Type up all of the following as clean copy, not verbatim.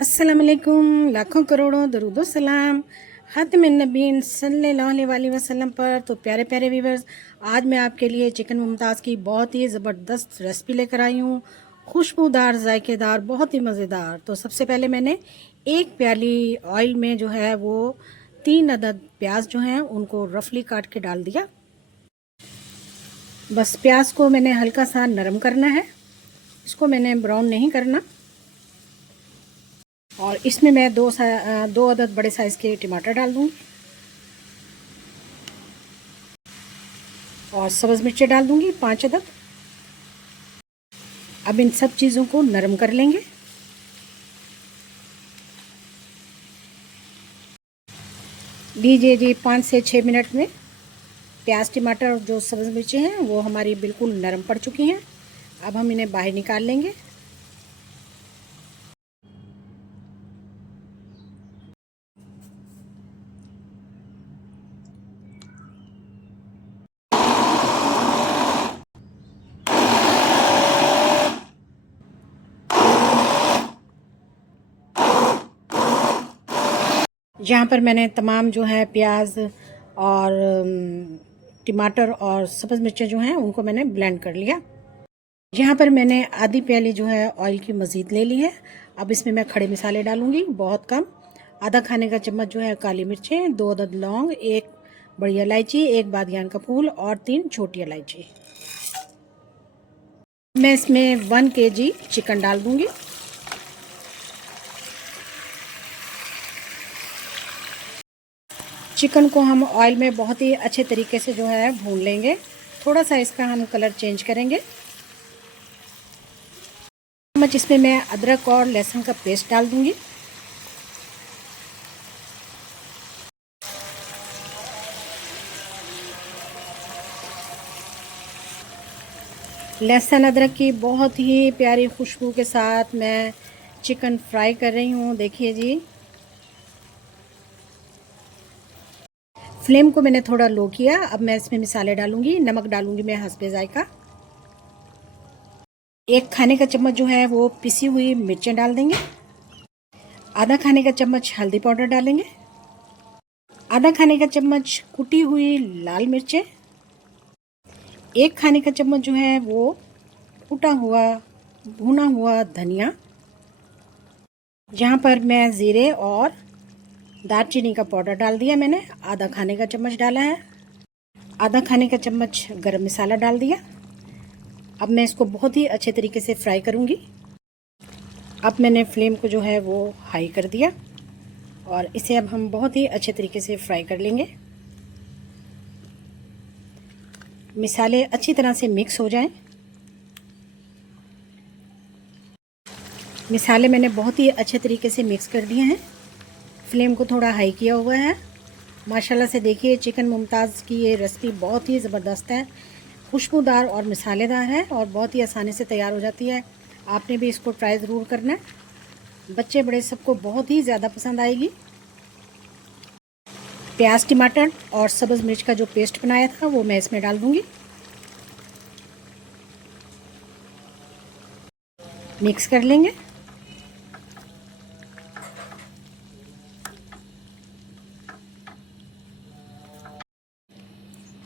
अस्सलाम वालेकुम, लाखों करोड़ों दरूदो सलाम ख़ातिमुन नबीन सल्लल्लाहु अलैहि वसल्लम पर। तो प्यारे प्यारे व्यूवर्स, आज मैं आपके लिए चिकन मुमताज़ की बहुत ही ज़बरदस्त रेसिपी लेकर आई हूँ। खुशबूदार, जायकेदार, बहुत ही मज़ेदार। तो सबसे पहले मैंने एक प्याली ऑयल में जो है वो 3 अदद प्याज जो हैं उनको रफली काट के डाल दिया। बस प्याज को मैंने हल्का सा नरम करना है, इसको मैंने ब्राउन नहीं करना। और इसमें मैं दो अदद बड़े साइज़ के टमाटर डाल दूँगी और सब्ज़ मिर्चें डाल दूँगी 5 अदद। अब इन सब चीज़ों को नरम कर लेंगे। लीजिए जी, 5 से 6 मिनट में प्याज, टमाटर और जो सब्ज़ मिर्चें हैं वो हमारी बिल्कुल नरम पड़ चुकी हैं। अब हम इन्हें बाहर निकाल लेंगे। यहाँ पर मैंने तमाम जो है प्याज और टमाटर और सब्ज़ मिर्चें जो हैं उनको मैंने ब्लेंड कर लिया। यहाँ पर मैंने आधी प्याली जो है ऑयल की मज़ीद ले ली है। अब इसमें मैं खड़े मसाले डालूँगी, बहुत कम। आधा खाने का चम्मच जो है काली मिर्चें, 2 अदद लौंग, 1 बड़ी इलायची, 1 बादियान का फूल और 3 छोटी इलायची। मैं इसमें 1 kg चिकन डाल दूँगी। चिकन को हम ऑयल में बहुत ही अच्छे तरीके से जो है भून लेंगे। थोड़ा सा इसका हम कलर चेंज करेंगे। चम्मच इसमें मैं अदरक और लहसुन का पेस्ट डाल दूंगी। लहसुन अदरक की बहुत ही प्यारी खुशबू के साथ मैं चिकन फ्राई कर रही हूँ। देखिए जी, फ्लेम को मैंने थोड़ा लो किया। अब मैं इसमें मसाले डालूंगी। नमक डालूंगी मैं हस्बे जायका। 1 खाने का चम्मच जो है वो पिसी हुई मिर्चें डाल देंगे। आधा खाने का चम्मच हल्दी पाउडर डालेंगे। आधा खाने का चम्मच कुटी हुई लाल मिर्चें। 1 खाने का चम्मच जो है वो कुटा हुआ भुना हुआ धनिया। यहाँ पर मैं ज़ीरे और दालचीनी का पाउडर डाल दिया मैंने, आधा खाने का चम्मच डाला है। आधा खाने का चम्मच गरम मसाला डाल दिया। अब मैं इसको बहुत ही अच्छे तरीके से फ्राई करूँगी। अब मैंने फ्लेम को जो है वो हाई कर दिया और इसे अब हम बहुत ही अच्छे तरीके से फ्राई कर लेंगे। मसाले अच्छी तरह से मिक्स हो जाएं। मसाले मैंने बहुत ही अच्छे तरीके से मिक्स कर दिए हैं। फ्लेम को थोड़ा हाई किया हुआ है। माशाल्लाह से देखिए, चिकन मुमताज़ की ये रेसिपी बहुत ही ज़बरदस्त है, खुशबूदार और मसालेदार है और बहुत ही आसानी से तैयार हो जाती है। आपने भी इसको ट्राई ज़रूर करना है। बच्चे बड़े सबको बहुत ही ज़्यादा पसंद आएगी। प्याज, टमाटर और सब्ज़ मिर्च का जो पेस्ट बनाया था वो मैं इसमें डाल दूँगी। मिक्स कर लेंगे।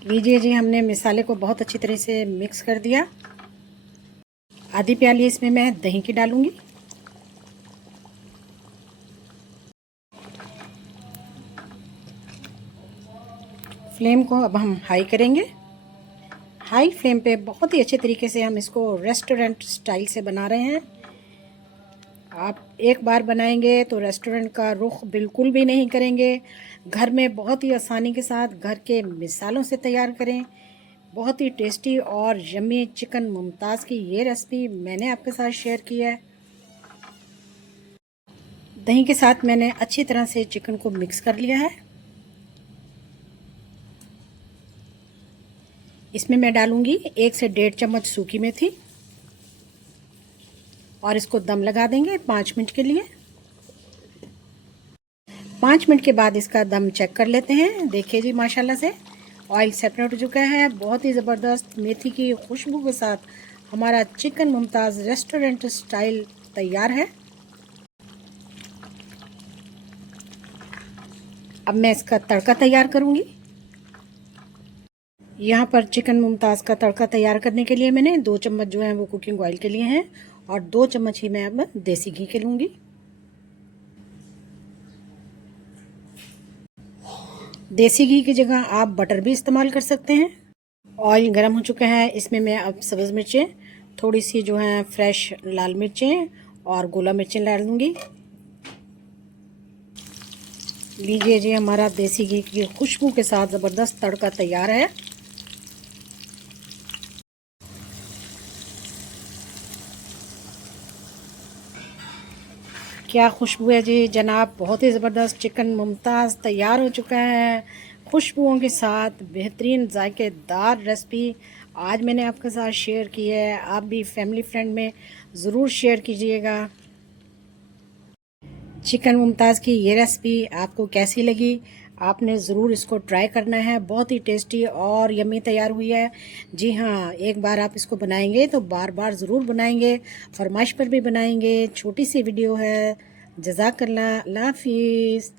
लीजिए जी, हमने मसाले को बहुत अच्छी तरह से मिक्स कर दिया। आधी प्याली इसमें मैं दही की डालूँगी। फ्लेम को अब हम हाई करेंगे। हाई फ्लेम पे बहुत ही अच्छे तरीके से हम इसको रेस्टोरेंट स्टाइल से बना रहे हैं। आप एक बार बनाएंगे तो रेस्टोरेंट का रुख बिल्कुल भी नहीं करेंगे। घर में बहुत ही आसानी के साथ घर के मिसालों से तैयार करें। बहुत ही टेस्टी और यम्मी चिकन मुमताज़ की ये रेसिपी मैंने आपके साथ शेयर की है। दही के साथ मैंने अच्छी तरह से चिकन को मिक्स कर लिया है। इसमें मैं डालूंगी 1 से 1.5 चम्मच सूखी मेथी और इसको दम लगा देंगे 5 मिनट के लिए। 5 मिनट के बाद इसका दम चेक कर लेते हैं। देखिए जी, माशाल्लाह से ऑयल सेपरेट हो चुका है। बहुत ही ज़बरदस्त मेथी की खुशबू के साथ हमारा चिकन मुमताज़ रेस्टोरेंट स्टाइल तैयार है। अब मैं इसका तड़का तैयार करूँगी। यहाँ पर चिकन मुमताज़ का तड़का तैयार करने के लिए मैंने 2 चम्मच जो है वो कुकिंग ऑयल के लिए हैं और 2 चम्मच ही मैं अब देसी घी के लूँगी। देसी घी की जगह आप बटर भी इस्तेमाल कर सकते हैं। ऑयल गर्म हो चुका है, इसमें मैं अब सब्ज़ मिर्चें, थोड़ी सी जो है फ्रेश लाल मिर्चें और गोला मिर्चें डाल दूँगी। लीजिए जी, हमारा देसी घी की खुशबू के साथ ज़बरदस्त तड़का तैयार है। क्या खुशबू है जी जनाब, बहुत ही ज़बरदस्त चिकन मुमताज़ तैयार हो चुका है खुशबुओं के साथ। बेहतरीन जायकेदार रेसिपी आज मैंने आपके साथ शेयर की है। आप भी फैमिली फ्रेंड में ज़रूर शेयर कीजिएगा। चिकन मुमताज़ की ये रेसिपी आपको कैसी लगी? आपने ज़रूर इसको ट्राई करना है। बहुत ही टेस्टी और यम्मी तैयार हुई है। जी हाँ, एक बार आप इसको बनाएंगे तो बार बार ज़रूर बनाएंगे, फरमाइश पर भी बनाएंगे। छोटी सी वीडियो है। जज़ाकल्लाह, अल्लाह हाफ़िज़।